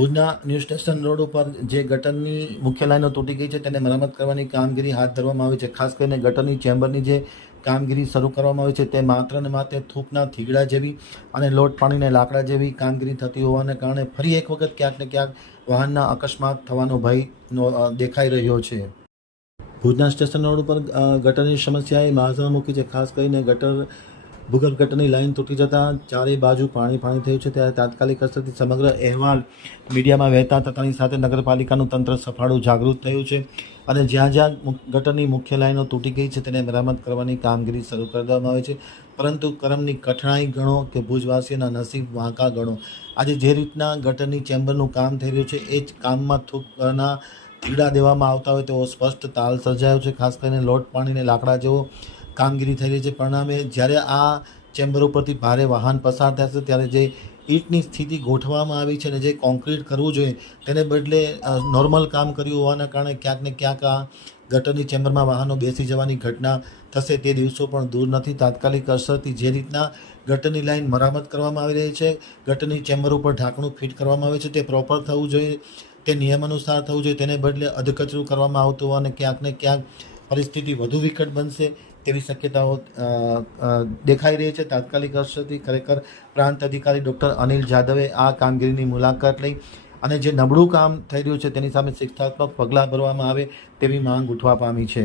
ભુજના new station road ઉપર જે ગટરની મુખ્ય લાઈનો તૂટી ગઈ છે, તેને મરામત કરવાની કામગીરી હાથ ધરવામાં આવી છે. ખાસ કરીને ગટરની ચેમ્બરની જે કામગીરી શરૂ કરવામાં આવી છે, તે માત્ર ને માત્ર થૂકના થીગડા જેવી અને લોટ પાણીને લાકડા જેવી કામગીરી થતી હોવાને કારણે ફરી એક વખત ક્યાંક ને ક્યાંક વાહનના અકસ્માત થવાનો ભય દેખાઈ રહ્યો છે. ભુજના સ્ટેશન રોડ ઉપર ગટરની ગટરની સમસ્યાએ મહાસણ મૂકી છે. ખાસ કરીને ગટર ભૂગર્ભ ગટરની લાઈન તૂટી જતાં ચારે બાજુ પાણી પાણી થયું છે. ત્યારે તાત્કાલિક અસરથી સમગ્ર અહેવાલ મીડિયામાં વહેતા થતાની સાથે નગરપાલિકાનું તંત્ર સફાળું જાગૃત થયું છે અને જ્યાં જ્યાં ગટરની મુખ્ય લાઈનો તૂટી ગઈ છે તેને મરામત કરવાની કામગીરી શરૂ કરી દેવામાં આવી છે. પરંતુ કરમની કઠણાઈ ગણો કે ભુજવાસીઓના નસીબ વાંકા ગણો. આજે જે રીતના ગટરની ચેમ્બરનું કામ થઈ રહ્યું છે, એ જ કામમાં થૂકના ધીડા દેવામાં આવતા હોય તેવો સ્પષ્ટ તાલ સર્જાયો છે. ખાસ કરીને લોટ પાણીને લાકડા જેવો કામગીરી થઈ રહી છે. પરિણામે જ્યારે આ ચેમ્બર ઉપરથી ભારે વાહન પસાર થશે, ત્યારે જે ઈંટની સ્થિતિ ગોઠવવામાં આવી છે અને જે કોન્ક્રીટ કરવું જોઈએ, તેને બદલે નોર્મલ કામ કર્યું હોવાના કારણે ક્યાંક ને ક્યાંક આ ગટરની ચેમ્બરમાં વાહનો બેસી જવાની ઘટના થશે. તે દિવસો પણ દૂર નથી. તાત્કાલિક અસરથી જે રીતના ગટરની લાઈન મરામત કરવામાં આવી રહી છે, ગટરની ચેમ્બર ઉપર ઢાંકણું ફિટ કરવામાં આવે છે, તે પ્રોપર થવું જોઈએ, તે નિયમ અનુસાર થવું જોઈએ, તેને બદલે અધકચરું કરવામાં આવતું હોવાને ક્યાંક ને ક્યાંક પરિસ્થિતિ વધુ વિકટ બનશે. તેવી શક્યતાઓ દેખાઈ રહી છે. તાત્કાલિક અસરથી ખરેખર પ્રાંત અધિકારી ડૉક્ટર અનિલ જાદવે આ કામગીરીની મુલાકાત લઈ અને જે નબળું કામ થઈ રહ્યું છે તેની સામે શિક્ષાત્મક પગલાં ભરવામાં આવે તેવી માંગ ઉઠવા પામી છે.